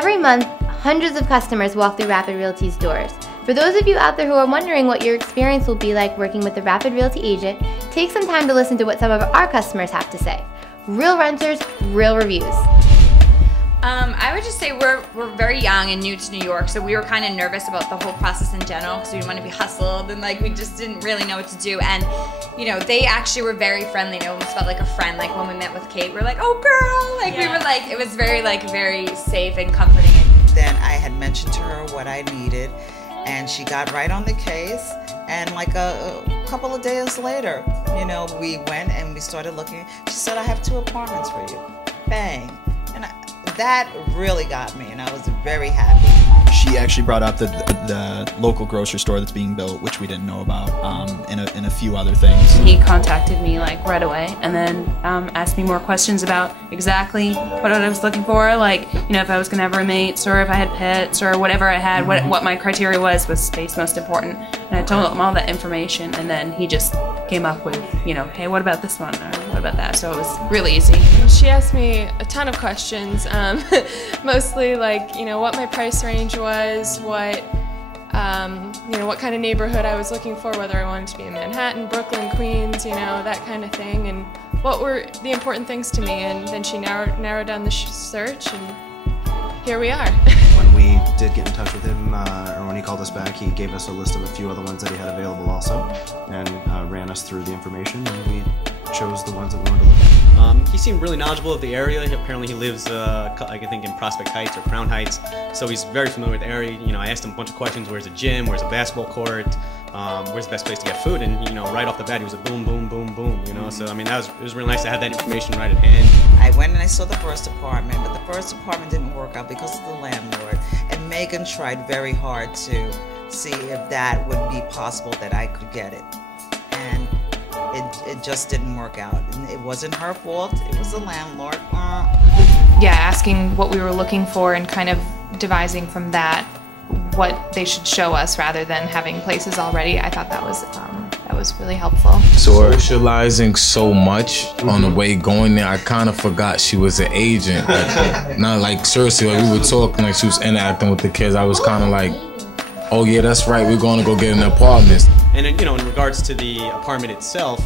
Every month, hundreds of customers walk through Rapid Realty's doors. For those of you out there who are wondering what your experience will be like working with a Rapid Realty agent, take some time to listen to what some of our customers have to say. Real renters, real reviews. I would just say we're very young and new to New York, so we were kind of nervous about the whole process in general because we didn't want to be hustled and like we just didn't really know what to do. And you know, they actually were very friendly. They almost felt like a friend. Like when we met with Kate, we were like, "Oh, girl!" Like we were like, it was very safe and comforting. Then I had mentioned to her what I needed, and she got right on the case. And like a couple of days later, you know, we went and we started looking. She said, "I have 2 apartments for you." Bang. And that really got me, and I was very happy. She actually brought up the local grocery store that's being built, which we didn't know about, and a few other things. He contacted me like right away, and then asked me more questions about exactly what I was looking for, like, you know, if I was gonna have roommates or if I had pets or whatever I had, what my criteria was space most important. And I told him all that information, and then he just came up with, you know, hey, what about this one or what about that? So it was really easy. She asked me a ton of questions, mostly like, you know, what my price range was, what, you know, what kind of neighborhood I was looking for, whether I wanted to be in Manhattan, Brooklyn, Queens, you know, that kind of thing, and what were the important things to me. And then she narrowed down the search, and here we are. When we did get in touch with him, or when he called us back, he gave us a list of a few other ones that he had available also, and ran us through the information, and we chose the ones that we wanted to look at. He seemed really knowledgeable of the area. Apparently he lives, I think, in Prospect Heights or Crown Heights, so he's very familiar with the area. You know, I asked him a bunch of questions. Where's a gym? Where's a basketball court? Where's the best place to get food? And, you know, right off the bat, he was a boom, boom, boom, boom, you know? So, I mean, it was really nice to have that information right at hand. I went and I saw the first apartment, but the first apartment didn't work out because of the landlord. And Megan tried very hard to see if that would be possible that I could get it. And it just didn't work out. And it wasn't her fault, it was the landlord. Yeah, asking what we were looking for and kind of devising from that what they should show us rather than having places already. I thought that was really helpful. Socializing so much on the way going there, I kind of forgot she was an agent. Not like seriously, like we were talking, like she was interacting with the kids. I was kind of like, oh yeah, that's right, we're going to go get an apartment. And then, you know, in regards to the apartment itself,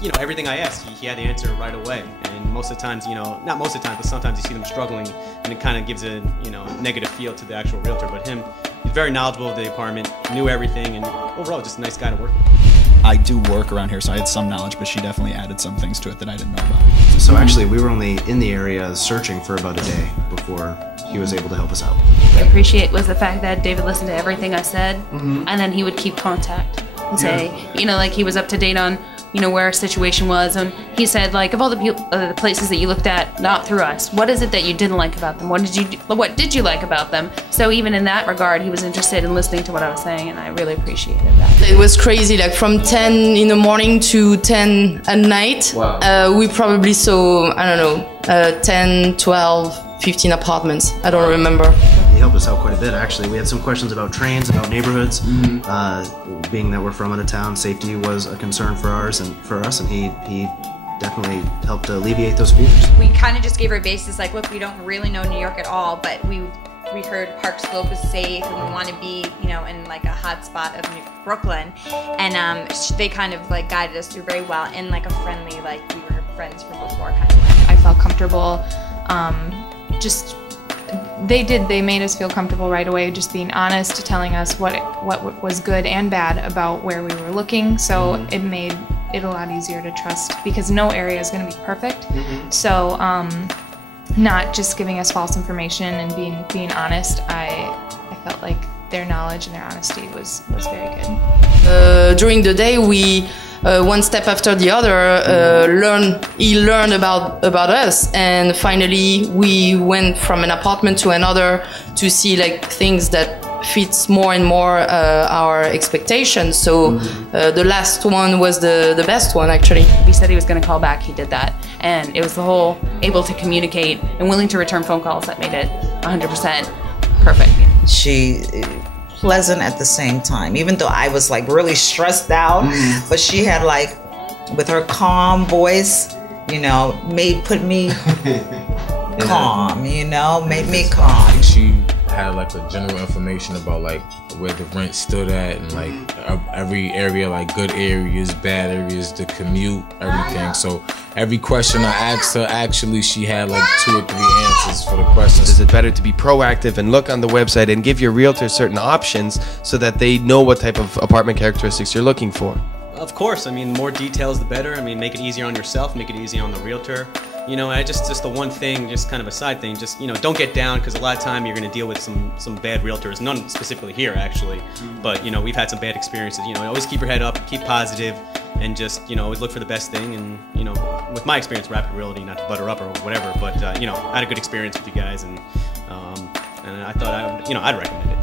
you know, everything I asked, he had the answer right away. And most of the times, you know, not most of the time, but sometimes you see them struggling, and it kind of gives a, you know, negative feel to the actual realtor. But him, he's very knowledgeable of the apartment, knew everything, and overall, just a nice guy to work with. I do work around here, so I had some knowledge, but she definitely added some things to it that I didn't know about. So actually, we were only in the area searching for about a day before he was able to help us out. What I appreciate was the fact that David listened to everything I said, and then he would keep contact and say, you know, like he was up to date on, you know, where our situation was, and he said, like, of all the places that you looked at, not through us, what is it that you didn't like about them? What did you like about them? So even in that regard, he was interested in listening to what I was saying, and I really appreciated that. It was crazy, like from 10 in the morning to 10 at night. Wow. We probably saw, I don't know, 10, 12, 15 apartments. I don't remember. He helped us out quite a bit, actually. We had some questions about trains, about neighborhoods. Being that we're from out of town, safety was a concern for us, and he definitely helped alleviate those fears. We kind of just gave her a basis, like, look, we don't really know New York at all, but we heard Park Slope is safe, and we want to be, you know, in like a hot spot of Brooklyn, and they kind of like guided us through very well in like a friendly, like we were friends from before kind of way. I felt comfortable. They made us feel comfortable right away, just being honest, telling us what was good and bad about where we were looking. So it made it a lot easier to trust, because no area is going to be perfect. So not just giving us false information and being honest, I felt like their knowledge and their honesty was very good. During the day, we one step after the other he learned about us, and finally we went from an apartment to another to see like things that fits more and more our expectations. So the last one was the best one, actually. He said he was going to call back. He did that, and it was the whole able to communicate and willing to return phone calls that made it 100% perfect. She pleasant at the same time, even though I was like really stressed out, but she had like, with her calm voice, you know, put me calm, you know, made me calm. She had like a general information about like where the rent stood at and like every area, like good areas, bad areas, the commute, everything. So every question I asked her, actually she had like 2 or 3 answers for the questions. Is it better to be proactive and look on the website and give your realtor certain options so that they know what type of apartment characteristics you're looking for? Of course, I mean, more details the better. I mean, make it easier on yourself, make it easier on the realtor. You know, I just the one thing, just kind of a side thing, just, you know, don't get down, because a lot of time you're going to deal with some bad realtors. None specifically here, actually, but, you know, we've had some bad experiences. You know, always keep your head up, keep positive, and just, you know, always look for the best thing. And, you know, with my experience, Rapid Realty, not to butter up or whatever, but, you know, I had a good experience with you guys, and I thought I'd recommend it.